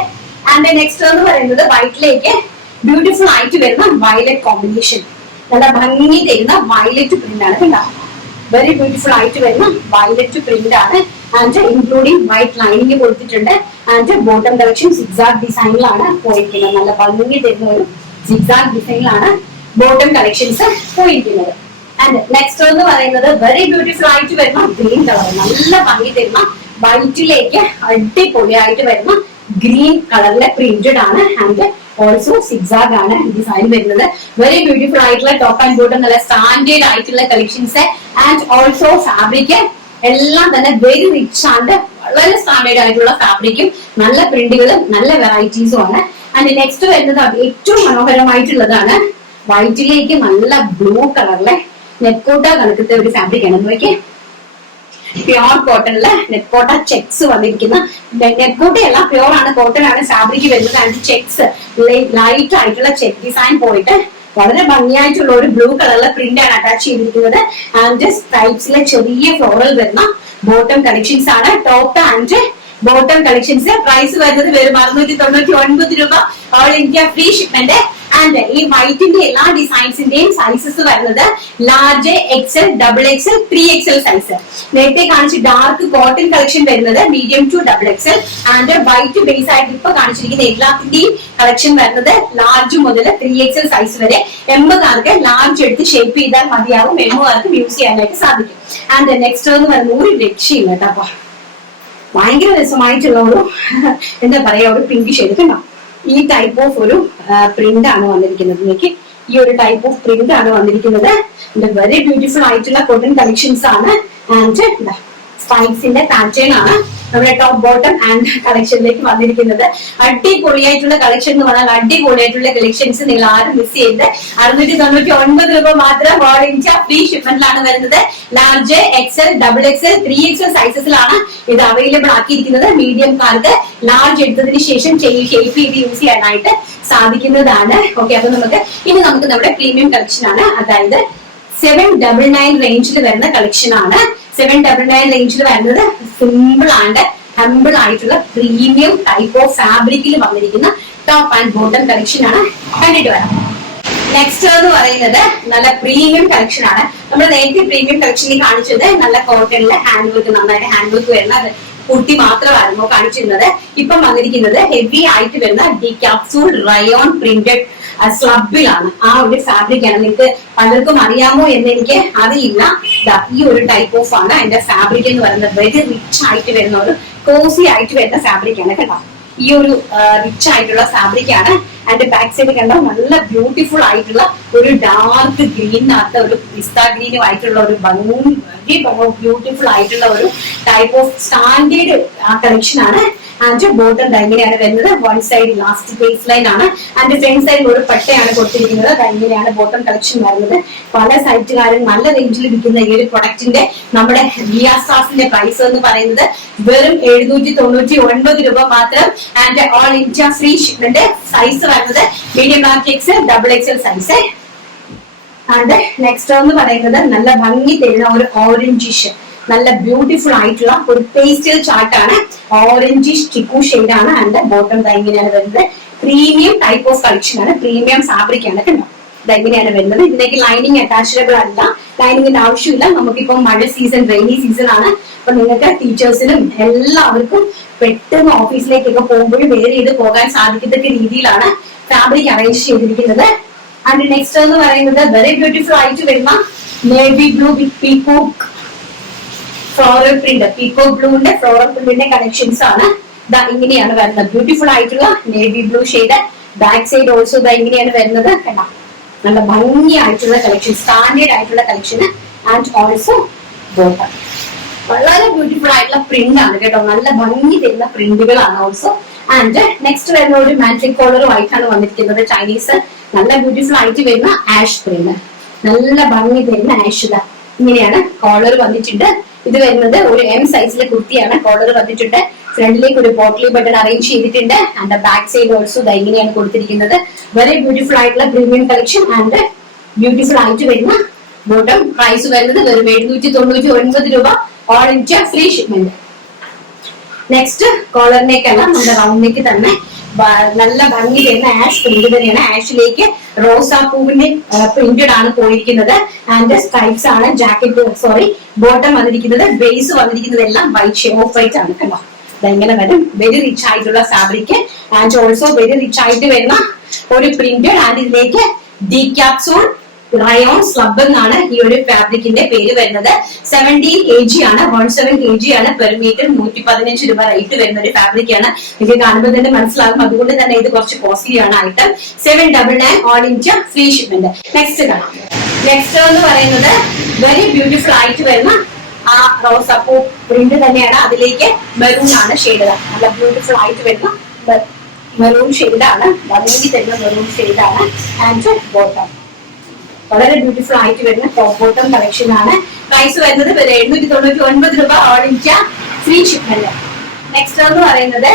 And next എന്ന് പറയുന്നത് വൈറ്റിലേക്ക് ബ്യൂട്ടിഫുൾ ആയിട്ട് വരുന്ന വയലറ്റ് കോമ്പിനേഷൻ. നല്ല ഭംഗി തരുന്ന വയലറ്റ് പ്രിന്റ് ആണ്. കണ്ടോ, വെരി ബ്യൂട്ടിഫുൾ ആയിട്ട് വരുന്ന വയലറ്റ് പ്രിന്റ് ആണ്. ആൻഡ് ഇൻക്ലൂഡിംഗ് വൈറ്റ് ലൈനിങ് കൊടുത്തിട്ടുണ്ട്. ആൻഡ് ബോട്ടം കളക്ഷൻ സിഗ്സാഗ് ഡിസൈനിലാണ് പോയിരിക്കുന്നത്. നല്ല ഭംഗി തരുന്ന ഒരു സിഗ്സാഗ് ഡിസൈനിലാണ് ബോട്ടം കളക്ഷൻസ് പോയിരിക്കുന്നത്. ആൻഡ് നെക്സ്റ്റ് എന്ന് പറയുന്നത് വെരി ബ്യൂട്ടിഫുൾ ആയിട്ട് വരുന്ന ഗ്രീൻ കളർ. നല്ല ഭംഗി തരുന്ന വൈറ്റിലേക്ക് അടിപൊളിയായിട്ട് വരുന്ന ഗ്രീൻ കളറിലെ പ്രിന്റഡ് ആണ്. ആൻഡ് ഓൾസോ സിഗ്സാഗ് ആണ് ഡിസൈൻ വരുന്നത്. വെരി ബ്യൂട്ടിഫുൾ ആയിട്ടുള്ള ടോപ്പ് ആൻഡ് ബോട്ടം, നല്ല സ്റ്റാൻഡേർഡ് ആയിട്ടുള്ള കളക്ഷൻസ്. ആൻഡ് ഓൾസോ ഫാബ്രിക് എല്ലാം തന്നെ വെരി റിച്ച് ആൻഡ് വളരെ സ്റ്റാൻഡേർഡ് ആയിട്ടുള്ള ഫാബ്രിക്കും നല്ല പ്രിന്റുകളും നല്ല വെറൈറ്റീസും ആണ്. ആൻഡ് നെക്സ്റ്റ് വരുന്നത് ഏറ്റവും മനോഹരമായിട്ടുള്ളതാണ്. വൈറ്റിലേക്ക് നല്ല ബ്ലൂ കളറിലെ നെറ്റ്കോട്ട കണക്കത്തെ ഒരു ഫാബ്രിക് ആണ്. നോക്കിയേ, പ്യോർ കോട്ടണില് നെറ്റ്കോട്ട ചെക്സ് വന്നിരിക്കുന്ന നെറ്റ്കോട്ടയല്ല, പ്യോർ ആണ്, കോട്ടൺ ആണ് ഫാബ്രിക് വരുന്നത്. ആൻഡ് ചെക്സ് ലൈറ്റ് ആയിട്ടുള്ള ചെക്ക് ഡിസൈൻ പോയിട്ട് വളരെ ഭംഗിയായിട്ടുള്ള ഒരു ബ്ലൂ കളറിലെ പ്രിന്റ് ആണ് അറ്റാച്ച് ചെയ്തിരിക്കുന്നത്. ആൻഡ് സ്ട്രൈപ്സിലെ ചെറിയ ഫ്ലോറൽ വരുന്ന ബോട്ടം കളക്ഷൻസ് ആണ്. Top and bottom collections price വരുന്നത് വെറും 699 രൂപ all India free shipment. And ഈ വൈറ്റിന്റെ എല്ലാ ഡിസൈൻസിന്റെയും സൈസസ് വരുന്നത് large, XL, XXL, 3XL size. നേരത്തെ കാണിച്ച് ഡാർക്ക് കോട്ടൺ കളക്ഷൻ വരുന്നത് medium to XXL. And white base ആയിട്ട് ഇപ്പൊ കാണിച്ചിരിക്കുന്ന എല്ലാത്തിന്റെയും കളക്ഷൻ വരുന്നത് ലാർജ് മുതൽ 3XL സൈസ് വരെ. എംബക്കാർക്ക് ലാർജ് എടുത്ത് ഷേപ്പ് ചെയ്താൽ മതിയാവും, എമ്മുകാർക്ക് യൂസ് ചെയ്യാനായിട്ട് സാധിക്കും. ആൻഡ് നെക്സ്റ്റ് എന്ന് പറയുന്നത് ഒരു രക്ഷയില്ല കേട്ടോ, ഭയങ്കര രസമായിട്ടുള്ള ഒരു എന്താ പറയാ ഒരു പിങ്ക് ഷെയ്ഡ് കണ്ടോ. ഈ ടൈപ്പ് ഓഫ് ഒരു പ്രിന്റ് ആണ് വന്നിരിക്കുന്നത്. എനിക്ക് ഈ ഒരു ടൈപ്പ് ഓഫ് പ്രിന്റ് ആണ് വന്നിരിക്കുന്നത്. വെരി ബ്യൂട്ടിഫുൾ ആയിട്ടുള്ള കോട്ടൺ കളക്ഷൻസ് ആണ്. ആൻഡ് സ്പൈക്സിന്റെ പാറ്റേൺ ആണ് നമ്മുടെ ടോപ്പ് ബോട്ടം ആൻഡ് കളക്ഷനിലേക്ക് വന്നിരിക്കുന്നത്. അടിപൊളിയായിട്ടുള്ള കളക്ഷൻ എന്ന് പറഞ്ഞാൽ അടിപൊളിയായിട്ടുള്ള കളക്ഷൻസ് നിങ്ങൾ ആരും മിസ് ചെയ്ത് 699 രൂപ മാത്രം ഓൾ ഇന്ത്യ ഫ്രീ ഷിപ്മെന്റിലാണ് വരുന്നത്. ലാർജ്, XL, XXL, 3XL സൈസസിലാണ് ഇത് അവൈലബിൾ ആക്കിയിരിക്കുന്നത്. മീഡിയംകാർക്ക് ലാർജ് എടുത്തതിന് ശേഷം ഷേപ്പ് ചെയ്ത് യൂസ് ചെയ്യാനായിട്ട് സാധിക്കുന്നതാണ്. ഓക്കെ, അപ്പൊ ഇനി നമുക്ക് നമ്മുടെ പ്രീമിയം കളക്ഷൻ ആണ്. അതായത് 799 റേഞ്ചിൽ വരുന്ന കളക്ഷൻ ആണ്. 799 റേഞ്ചിൽ വരുന്നത് സിമ്പിൾ ആൻഡ് ഹംബിൾ ആയിട്ടുള്ള പ്രീമിയം ടൈപ്പ് ഓഫ് ഫാബ്രിക്കിൽ വന്നിരിക്കുന്ന ടോപ്പ് ആൻഡ് ബോട്ടം കളക്ഷൻ ആണ്. കണ്ടിട്ട് വരാം. നെക്സ്റ്റ് എന്ന് പറയുന്നത് നല്ല പ്രീമിയം കളക്ഷൻ ആണ്. നമ്മൾ നേരത്തെ പ്രീമിയം കളക്ഷനിൽ കാണിച്ചത് നല്ല കോട്ടണിലെ ഹാൻഡ് വർക്ക്, നന്നായിട്ട് ഹാൻഡ് വർക്ക് വരുന്ന കുർത്തി മാത്രമായിരുന്നു കാണിച്ചിരുന്നത്. ഇപ്പം വന്നിരിക്കുന്നത് ഹെവി ആയിട്ട് വരുന്ന ഡി ക്യാപ്സൂൾ റയോൺ പ്രിന്റഡ് സ്ലബിലാണ്. ആ ഒരു ഫാബ്രിക് ആണ്. നിങ്ങൾക്ക് പലർക്കും അറിയാമോ എന്ന് എനിക്ക് അറിയില്ല. ഈ ഒരു ടൈപ്പ് ഓഫ് ആണ് അതിന്റെ ഫാബ്രിക് എന്ന് പറയുന്നത്. വെരി റിച്ച് ആയിട്ട് വരുന്ന ഒരു കോസി ആയിട്ട് വരുന്ന ഫാബ്രിക് ആണ് കേട്ടോ. ഈ ഒരു റിച്ച് ആയിട്ടുള്ള ഫാബ്രിക് ആണ്. അതിന്റെ ബാക്ക് സൈഡ് കണ്ടോ, നല്ല ബ്യൂട്ടിഫുൾ ആയിട്ടുള്ള ഒരു ഡാർക്ക് ഗ്രീനകത്ത് ഒരു പിസ്ത ഗ്രീനും ആയിട്ടുള്ള ഒരു ഭംഗി ബ്യൂട്ടിഫുൾ ആയിട്ടുള്ള ഒരു ടൈപ്പ് ഓഫ് സ്റ്റാൻഡേർഡ് കളക്ഷൻ ആണ്. ആൻഡ് ബോട്ടം ഇങ്ങനെയാണ് വരുന്നത്. One side last base line ആണ്. ആൻഡ് ഫ്രണ്ട് സൈഡിൽ ഒരു പട്ടയാണ് കൊടുത്തിരിക്കുന്നത്. ഇങ്ങനെയാണ് ബോട്ടം കളക്ഷൻ വരുന്നത്. പല സൈറ്റുകാരും നല്ല റേഞ്ചിൽ വിൽക്കുന്ന ഈ ഒരു പ്രൊഡക്റ്റിന്റെ നമ്മുടെ വിയാസാസിന്റെ പ്രൈസ് എന്ന് പറയുന്നത് വെറും 799 രൂപ മാത്രം. And all India free shipment. Size വരുന്നത് medium, XL, XXL size. And next എന്ന് പറയുന്നത് നല്ല ഭംഗി തരുന്ന ഒരു ഓറഞ്ചിഷ്, നല്ല ബ്യൂട്ടിഫുൾ ആയിട്ടുള്ള ഒരു പേസ്റ്റൽ ചാർട്ടാണ്. ഓറഞ്ചിഷ് ചിക്കു ഷെയ്ഡ് ആണ്. ആൻഡ് ബോട്ടം ഇങ്ങനെയാണ് വരുന്നത്. പ്രീമിയം ടൈപ്പ് ഓഫ് കളക്ഷൻ ആണ്. പ്രീമിയം ഫാബ്രിക് ആണ് കേട്ടോ. ഇതെങ്ങനെയാണ് വരുന്നത്. ഇതിലേക്ക് ലൈനിങ് അറ്റാച്ചബിൾ അല്ല, ലൈനിങ്ങിന്റെ ആവശ്യമില്ല. നമുക്കിപ്പോ മഴ സീസൺ, റെയിനി സീസൺ ആണ്. അപ്പൊ നിങ്ങൾക്ക് ടീച്ചേഴ്സിനും എല്ലാവർക്കും പെട്ടെന്ന് ഓഫീസിലേക്കൊക്കെ പോകുമ്പോഴും വെയർ ചെയ്ത് പോകാൻ സാധിക്കത്തക്ക രീതിയിലാണ് ഫാബ്രിക് അറേഞ്ച് ചെയ്തിരിക്കുന്നത്. ആൻഡ് നെക്സ്റ്റ് എന്ന് പറയുന്നത് വെരി ബ്യൂട്ടിഫുൾ ആയിട്ട് വരുന്ന navy blue with peacock floral print. Peacock ബ്ലൂവിന്റെ ഫ്ലോറൽ പ്രിന്റിന്റെ കളക്ഷൻസ് ആണ്. ഇങ്ങനെയാണ് വരുന്നത്. ബ്യൂട്ടിഫുൾ ആയിട്ടുള്ള navy blue shade. Back side also ഇങ്ങനെയാണ് വരുന്നത്. കണ്ടാ, നല്ല ഭംഗിയായിട്ടുള്ള കളക്ഷൻ, സ്റ്റാൻഡേർഡ് ആയിട്ടുള്ള കളക്ഷൻ. ആൻഡ് ഓൾസോ ബോട്ടം വളരെ ബ്യൂട്ടിഫുൾ ആയിട്ടുള്ള പ്രിന്റ് ആണ് കേട്ടോ. നല്ല ഭംഗി തരുന്ന പ്രിന്റുകളാണ് ഓൾസോ. ആൻഡ് നെക്സ്റ്റ് വരുന്ന ഒരു മാജിക് കോളർ ആയിട്ടാണ് വന്നിരിക്കുന്നത്. ചൈനീസ് നല്ല ബ്യൂട്ടിഫുൾ ആയിട്ട് വരുന്ന ആഷ് പ്രിന്റ്, നല്ല ഭംഗി തരുന്ന ആഷ്. ഇങ്ങനെയാണ് കോളർ വന്നിട്ടുണ്ട്. ഇത് വരുന്നത് ഒരു എം സൈസിലെ കുർത്തിയാണ്. കോളർ വന്നിട്ടുണ്ട്. ഫ്രണ്ടിലേക്ക് ഒരു പോട്ട്ലി ബട്ടൺ അറേഞ്ച് ചെയ്തിട്ടുണ്ട്. ആൻഡ് ബാക്ക് സൈഡ് ഓൾസോ ഇങ്ങനെയാണ് കൊടുത്തിരിക്കുന്നത്. വെരി ബ്യൂട്ടിഫുൾ ആയിട്ടുള്ള പ്രീമിയം കളക്ഷൻ ആൻഡ് ബ്യൂട്ടിഫുൾ ആയിട്ട് വരുന്ന ബോട്ടം. പ്രൈസ് വരുന്നത് വെറും 799 രൂപ. All India free shipment. Next കോളറിനേക്കല്ല, നമ്മുടെ റൗണ്ട് നെക്ക് തന്നെ നല്ല ഭംഗി തരുന്ന ആഷ് പ്രിന്റ് തന്നെയാണ്. ആഷിലേക്ക് റോസാപ്പൂവിന്റെ പ്രിന്റഡ് ആണ് പോയിരിക്കുന്നത്. ആൻഡ് സ്ട്രൈപ്സ് ആണ് ജാക്കറ്റ് ബോട്ടം വന്നിരിക്കുന്നത്. ബേസ് വന്നിരിക്കുന്നത് എല്ലാം വൈറ്റ് ഓഫ് വൈറ്റ് ആണ്. കണ്ടോ, ഇതെങ്ങനെ വരും. വെരി റിച്ച് ആയിട്ടുള്ള fabric and also very rich ആയിട്ട് വരുന്ന ഒരു പ്രിന്റഡ്. ആൻഡ് ഇതിലേക്ക് ഡി ക്യാപ്സൂൾ റയോൺ സ്ലബ് എന്നാണ് ഈ ഒരു ഫാബ്രിക്കിന്റെ പേര് വരുന്നത്. 17 kg ആണ്, 17 kg ആണ്. പെർ മീറ്റർ 115 രൂപ റേറ്റ് വരുന്ന ഒരു ഫാബ്രിക് ആണ്. ഇത് കാണുമ്പോൾ തന്നെ മനസ്സിലാകും. അതുകൊണ്ട് തന്നെ ഇത് കുറച്ച് കോസ്റ്റ്ലി ആണ്. Item 799 all India free shipment. Next കാണാം. നെക്സ്റ്റ് എന്ന് പറയുന്നത് വെരി ബ്യൂട്ടിഫുൾ ആയിട്ട് വരുന്ന ആ റോസപ്പൂ പ്രിന്റ് തന്നെയാണ്. അതിലേക്ക് മെറൂൺ ആണ് ഷെയ്ഡ്. നല്ല ബ്യൂട്ടിഫുൾ ആയിട്ട് വരുന്ന മെറൂൺ ഷെയ്ഡാണ്. ഭംഗി തരുന്ന മെറൂൺ ഷെയ്ഡാണ്. ആൻഡ് ബോട്ടം വളരെ ബ്യൂട്ടിഫുൾ ആയിട്ട് വരുന്ന ടോപ്പ് ബോട്ടം കളക്ഷൻ ആണ്. പ്രൈസ് വരുന്നത് 799 രൂപ. All India free shipment. Next എന്ന് പറയുന്നത്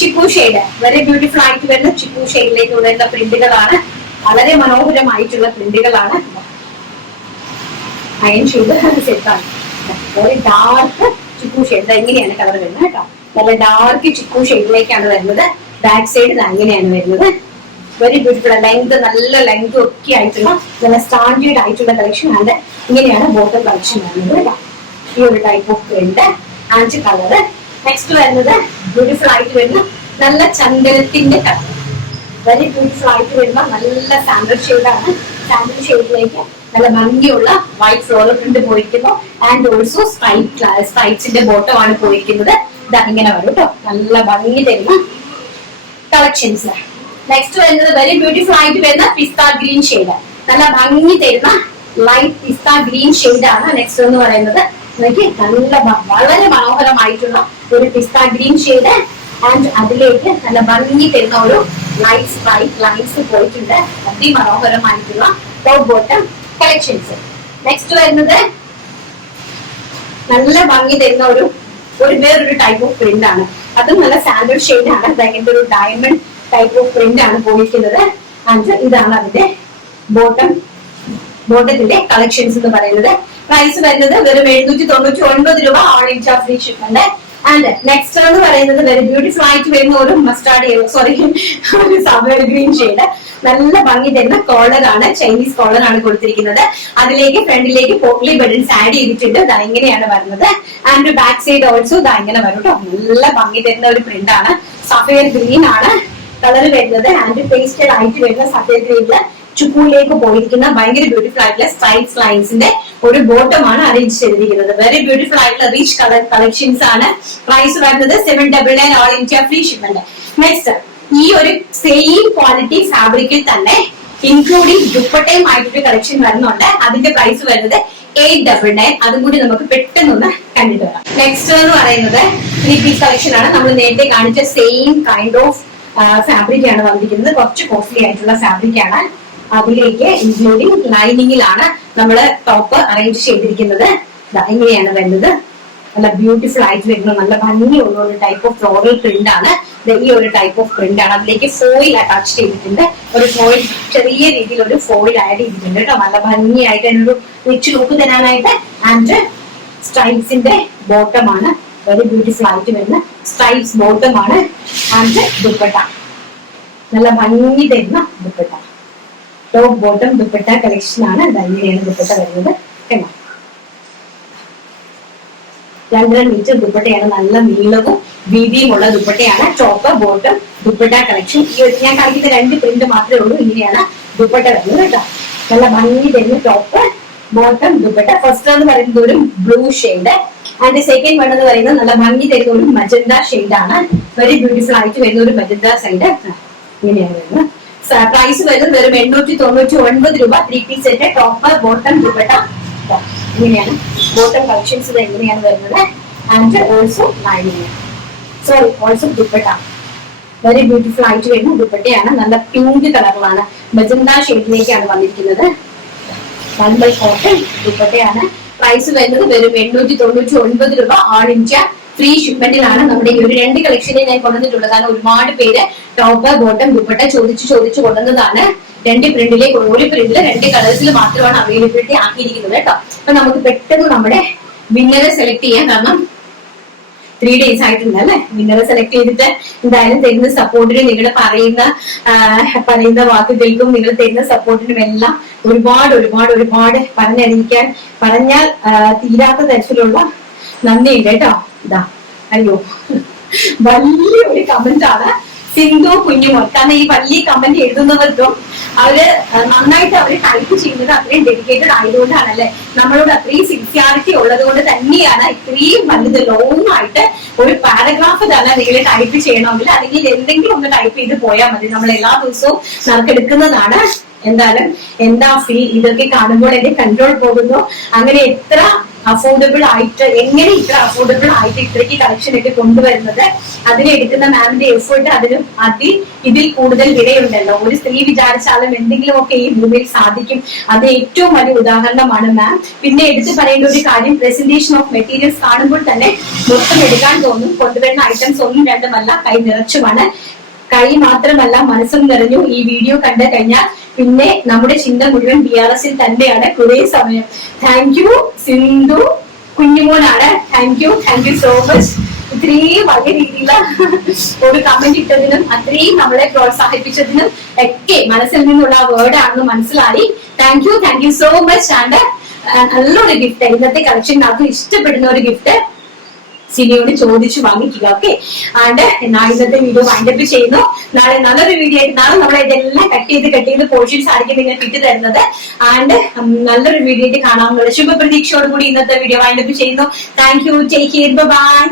ചിക്കു ഷെയ്ഡ്. വെരി ബ്യൂട്ടിഫുൾ ആയിട്ട് വരുന്ന ചിക്കു ഷെയ്ഡിലേക്ക് വരുന്ന പ്രിന്റുകളാണ്. വളരെ മനോഹരമായിട്ടുള്ള പ്രിന്റുകളാണ്. അയൺ ഷെയ്ഡ് സെറ്റാണ്. Very dark chikoo shade. എങ്ങനെയാണ് കളർ വരുന്നത് കേട്ടോ. നല്ല ഡാർക്ക് ചിക്കു ഷെയ്ഡിലേക്കാണ് വരുന്നത്. ബാക്ക് സൈഡ് അങ്ങനെയാണ് വരുന്നത്. Very beautiful. ലെങ്ത് നല്ല ലെങ്ത് ഒക്കെ ആയിട്ടുള്ള നല്ല സ്റ്റാൻഡേർഡ് ആയിട്ടുള്ള കളക്ഷൻ ആണ്. ഇങ്ങനെയാണ് ബോട്ടം കളക്ഷൻ വരുന്നത്. ഈ ഒരു type of print and colour. Next വരുന്നത് ബ്യൂട്ടിഫുൾ ആയിട്ട് വരുന്ന നല്ല ചന്ദനത്തിന്റെ കളർ. വെരി ബ്യൂട്ടിഫുൾ ആയിട്ട് വരുന്ന നല്ല സാൻഡൽ ഷെയ്ഡാണ്. സാൻഡൽ ഷെയ്ഡിലേക്ക് നല്ല ഭംഗിയുള്ള വൈറ്റ് ഫ്ലോറൽ പ്രിന്റ് പോയിരിക്കുന്നു. ആൻഡ് ഓൾസോ സ്ട്രൈപ്സിന്റെ ബോട്ടം ആണ് പോയിരിക്കുന്നത്. ഇതാ ഇങ്ങനെ വരും കേട്ടോ. നല്ല ഭംഗി തരുന്ന കളക്ഷൻസ്. നെക്സ്റ്റ് വരുന്നത് വെരി ബ്യൂട്ടിഫുൾ ആയിട്ട് വരുന്ന പിസ്ത ഗ്രീൻ ഷെയ്ഡ്. നല്ല ഭംഗി തരുന്ന ലൈറ്റ് പിസ്ത ഗ്രീൻ ഷെയ്ഡ് ആണ്. നെക്സ്റ്റ് എന്ന് പറയുന്നത് എനിക്ക് നല്ല വളരെ മനോഹരമായിട്ടുള്ള ഒരു പിസ്ത ഗ്രീൻ ഷെയ്ഡ്. ആൻഡ് അതിലേക്ക് നല്ല ഭംഗി തരുന്ന ഒരു ലൈറ്റ് സ്ട്രൈപ്പ് ലൈൻസ് പോയിട്ടുണ്ട്. അതിമനോഹരമായിട്ടുള്ള ടോപ്പ് ബോട്ടം കളക്ഷൻസ്. നെക്സ്റ്റ് വരുന്നത് നല്ല ഭംഗി തരുന്ന ഒരു വേറൊരു ടൈപ്പ് ഓഫ് പ്രിന്റ് ആണ്. അതും നല്ല സാൻഡൽ ഷെയ്ഡ് ആണ്. അതിന്റെ ഒരു ഡയമണ്ട് ടൈപ്പ് ഓഫ് പ്രിന്റ് ആണ് പോയിരിക്കുന്നത്. ആൻഡ് ഇതാണ് അതിന്റെ ബോട്ടത്തിന്റെ കളക്ഷൻസ് എന്ന് പറയുന്നത്. പ്രൈസ് വരുന്നത് വെറും 799 രൂപ. All India free shipment. And next എന്ന് പറയുന്നത് വെരി ബ്യൂട്ടിഫുൾ ആയിട്ട് വരുന്ന ഒരു മസ്റ്റാർഡ് ഒരു സബർ ഗ്രീൻ ഷെയ്ഡ്. നല്ല ഭംഗി തരുന്ന കോളർ ആണ്. ചൈനീസ് കോളർ ആണ് കൊടുത്തിരിക്കുന്നത്. അതിലേക്ക് ഫ്രണ്ടിലേക്ക് പോട്ട്ലി ബട്ടൺസ് ആഡ് ചെയ്തിട്ടുണ്ട്. ഇതാ ഇങ്ങനെയാണ് വരുന്നത്. ആൻഡ് ബാക്ക് സൈഡ് ഓൾസോ ഇതാ ഇങ്ങനെ വരും കേട്ടോ. നല്ല ഭംഗി തരുന്ന ഒരു പ്രിന്റ് ആണ്. സഫയർ ഗ്രീൻ ആണ് കളർ വരുന്നത്. ആൻഡ് പേസ്റ്റഡ് ആയിട്ട് വരുന്ന സഫയർ ഗ്രീനില് ചുക്കൂലേക്ക് പോയിരിക്കുന്ന ഭയങ്കര ബ്യൂട്ടിഫുൾ ആയിട്ടുള്ള സ്ട്രൈപ്സ് ലൈൻസിന്റെ ഒരു ബോട്ടമാണ് അറേഞ്ച് ചെയ്തിരിക്കുന്നത്. വെരി ബ്യൂട്ടിഫുൾ ആയിട്ടുള്ള റിച്ച് കളർ കളക്ഷൻസ് ആണ്. പ്രൈസ് വരുന്നത് 799 all India free shipment. Next ഈ ഒരു സെയിം ക്വാളിറ്റി ഫാബ്രിക്കിൽ തന്നെ ഇൻക്ലൂഡിംഗ് ദുപ്പട്ടയും ആയിട്ടൊരു കളക്ഷൻ വരുന്നുണ്ട്. അതിന്റെ പ്രൈസ് വരുന്നത് 899. അതും കൂടി നമുക്ക് പെട്ടെന്നൊന്ന് കണ്ടിട്ട് വരാം. നെക്സ്റ്റ് എന്ന് പറയുന്നത് 3 പീസ് കളക്ഷൻ ആണ്. നമ്മൾ നേരത്തെ കാണിച്ച സെയിം കൈൻഡ് ഓഫ് ഫാബ്രിക് ആണ് വന്നിരിക്കുന്നത്. കുറച്ച് കോസ്റ്റ്ലി ആയിട്ടുള്ള ഫാബ്രിക് ആണ്. അതിലേക്ക് ഇൻക്ലൂഡിംഗ് ലൈനിങ്ങിലാണ് നമ്മൾ ടോപ്പ് അറേഞ്ച് ചെയ്തിരിക്കുന്നത്. ഇങ്ങനെയാണ് വരുന്നത്. നല്ല ബ്യൂട്ടിഫുൾ ആയിട്ട് വരുന്ന നല്ല ഭംഗിയുള്ള ഒരു ടൈപ്പ് ഓഫ് ഫ്ലോറൽ പ്രിന്റ് ആണ്. ഈ ഒരു ടൈപ്പ് ഓഫ് പ്രിന്റ് ആണ്. അതിലേക്ക് ഫോയിൽ അറ്റാച്ച് ചെയ്തിട്ടുണ്ട്. ഒരു ഫോയിൽ ചെറിയ രീതിയിൽ ഒരു ഫോയിൽ ആഡ് ചെയ്തിട്ടുണ്ട് കേട്ടോ. നല്ല ഭംഗിയായിട്ട് അതിനൊരു റിച്ച് ലുക്ക് തരാനായിട്ട്. ആൻഡ് സ്ട്രൈപ്സിന്റെ ബോട്ടം ആണ്. വെരി ബ്യൂട്ടിഫുൾ ആയിട്ട് വരുന്ന സ്ട്രൈപ്സ് ബോട്ടം ആണ്. ആൻഡ് ദുപ്പട്ട നല്ല ഭംഗി തരുന്ന dupatta. Top bottom dupatta collection ആണ്. ഇങ്ങനെയാണ് ദുപ്പട്ട വരുന്നത്. കേട്ടോ, 2.5 മീറ്റർ ദുപ്പട്ടയാണ്. നല്ല നീളവും വീതിയുമുള്ള ദുപ്പട്ടയാണ്. Top bottom dupatta collection. ഞാൻ കളിക്കുന്ന 2 പ്രിന്റ് മാത്രമേ ഉള്ളൂ. ഇങ്ങനെയാണ് ദുപ്പട്ട വരുന്നത് കേട്ടോ. നല്ല ഭംഗി തരുന്ന ടോപ്പ് ബോട്ടം ദുപ്പട്ട. ഫസ്റ്റ് എന്ന് പറയുന്നത് ഒരു blue shade. And second one എന്ന് പറയുന്നത് നല്ല ഭംഗി തരുന്ന ഒരു മജന്ത ഷെയ്ഡ് ആണ്. വെരി ബ്യൂട്ടിഫുൾ ആയിട്ട് വരുന്ന ഒരു മജന്ത സൈഡ്. ഇങ്ങനെയാണ് വരുന്നത്. പ്രൈസ് വരുന്നത് വെറും 899 രൂപ. 3 piece set top bottom dupatta. ഇങ്ങനെയാണ് ബോട്ടം കളക്ഷൻസ് എങ്ങനെയാണ് വരുന്നത്. And also lining also dupatta. Very beautiful ആയിട്ട് വരുന്ന ദുപ്പട്ടയാണ്. നല്ല പിങ്ക് കളറിലാണ്. മജന്ത ഷെയ്ഡിലേക്കാണ് വന്നിരിക്കുന്നത്. 1/4 ദുപ്പട്ടയാണ്. പ്രൈസ് വരുന്നത് വെറും 899 രൂപ. ഓൾ ഇന്ത്യ ഫ്രീ ഷിപ്മെന്റിലാണ് നമ്മുടെ ഈ ഒരു 2 കളക്ഷനെ ഞാൻ കൊണ്ടുവന്നിട്ടുള്ളത്. കാരണം ഒരുപാട് പേര് ടോപ്പ് ബോട്ടം ദുപ്പട്ട ചോദിച്ചു കൊണ്ടുവന്നതാണ്. 2 പ്രിന്റിലെ ഒരു പ്രിന്റില് 2 കളേഴ്സിൽ മാത്രമാണ് അവൈലബിലിറ്റി ആക്കിയിരിക്കുന്നത് കേട്ടോ. അപ്പൊ നമുക്ക് പെട്ടെന്ന് നമ്മുടെ വിന്നറെ സെലക്ട് ചെയ്യാം. കാരണം 3 days ആയിട്ടുണ്ട് അല്ലെ. വിന്നറെ സെലക്ട് ചെയ്തിട്ട് എന്തായാലും തരുന്ന സപ്പോർട്ടിന്, നിങ്ങൾ പറയുന്ന വാക്കുകൾക്കും നിങ്ങൾ തരുന്ന സപ്പോർട്ടിനും എല്ലാം ഒരുപാട് പറഞ്ഞാൽ തീരാത്ത തരത്തിലുള്ള നന്ദിയുണ്ട് കേട്ടോ. ഇതാ അയ്യോ വലിയൊരു കമന്റ് ആണ് സിന്ധു കുഞ്ഞുമോൻ. കാരണം ഈ വലിയ കമന്റ് എഴുതുന്നവർക്കും അവര് നന്നായിട്ട് ടൈപ്പ് ചെയ്യുന്നത് അത്രയും ഡെഡിക്കേറ്റഡ് ആയതുകൊണ്ടാണല്ലേ, നമ്മളോട് അത്രയും സിൻസിയാരിറ്റി ഉള്ളത് കൊണ്ട് തന്നെയാണ് ഇത്രയും വലുത് ലോങ് ആയിട്ട് ഒരു പാരഗ്രാഫ് തന്നെ നിങ്ങൾ ടൈപ്പ് ചെയ്യണമെങ്കിൽ അല്ലെങ്കിൽ എന്തെങ്കിലും ഒന്ന് ടൈപ്പ് ചെയ്ത് പോയാൽ മതി. നമ്മൾ എല്ലാ ദിവസവും നറുക്കെടുക്കുന്നതാണ്. എന്തായാലും എന്താ ഫീൽ, ഇതൊക്കെ കാണുമ്പോൾ എന്റെ കൺട്രോൾ പോകുന്നു. അങ്ങനെ എത്ര അഫോർഡബിൾ ആയിട്ട്, എങ്ങനെ ഇത്ര അഫോർഡബിൾ ആയിട്ട് ഇത്രയ്ക്ക് കളക്ഷൻ ഒക്കെ കൊണ്ടുവരുന്നത്, അതിനെടുക്കുന്ന മാമിന്റെ എഫേർട്ട് ഇതിൽ കൂടുതൽ വിലയുണ്ടല്ലോ. ഒരു സ്ത്രീ വിചാരിച്ചാലും എന്തെങ്കിലുമൊക്കെ ഈ ഭൂമിയിൽ സാധിക്കും. അത് ഏറ്റവും വലിയ ഉദാഹരണമാണ് മാം. പിന്നെ എടുത്തു പറയേണ്ട ഒരു കാര്യം, പ്രസന്റേഷൻ ഓഫ് മെറ്റീരിയൽസ് കാണുമ്പോൾ തന്നെ മൊത്തം എടുക്കാൻ തോന്നും. കൊണ്ടുവരുന്ന ഐറ്റംസ് ഒന്നും രണ്ടുമല്ല, കൈ നിറച്ചുമാണ്. കൈ മാത്രമല്ല മനസ്സും നിറഞ്ഞു. ഈ വീഡിയോ കണ്ടു കഴിഞ്ഞാൽ പിന്നെ നമ്മുടെ ചിന്ത മുഴുവൻ BRS തന്നെയാണ് കുറേ സമയം. താങ്ക് യു സിന്ധു കുഞ്ഞുമോനാണ്. Thank you so much. ഇത്രയും വലിയ രീതിയിൽ ഒരു കമന്റ് ഇട്ടതിനും അത്രയും നമ്മളെ പ്രോത്സാഹിപ്പിച്ചതിനും ഒക്കെ മനസ്സിൽ നിന്നുള്ള വേർഡ് ആണെന്ന് മനസ്സിലായി. Thank you so much. And നല്ലൊരു ഗിഫ്റ്റ്, ഇന്നത്തെ കളക്ഷനകത്ത് ഇഷ്ടപ്പെടുന്ന ഒരു ഗിഫ്റ്റ് സിനിയോട് ചോദിച്ചു വാങ്ങിക്കുക. ഓക്കെ. ആൻഡ് ഇന്നത്തെ വീഡിയോ വൈൻഡപ്പ് ചെയ്യുന്നു. നാളെ നല്ലൊരു വീഡിയോ ആയിട്ട്, നാളെ നമ്മളെ ഇതെല്ലാം കട്ട് ചെയ്ത് പോർഷൻസ് ആയിരിക്കും നിങ്ങൾക്ക് ഇട്ട് തരുന്നത്. ആൻഡ് നല്ലൊരു വീഡിയോ ആയിട്ട് കാണാമെന്നുള്ള ശുഭപ്രതീക്ഷയോടുകൂടി ഇന്നത്തെ വീഡിയോ വൈൻഡപ്പ് ചെയ്യുന്നു. Thank you. Take care. By.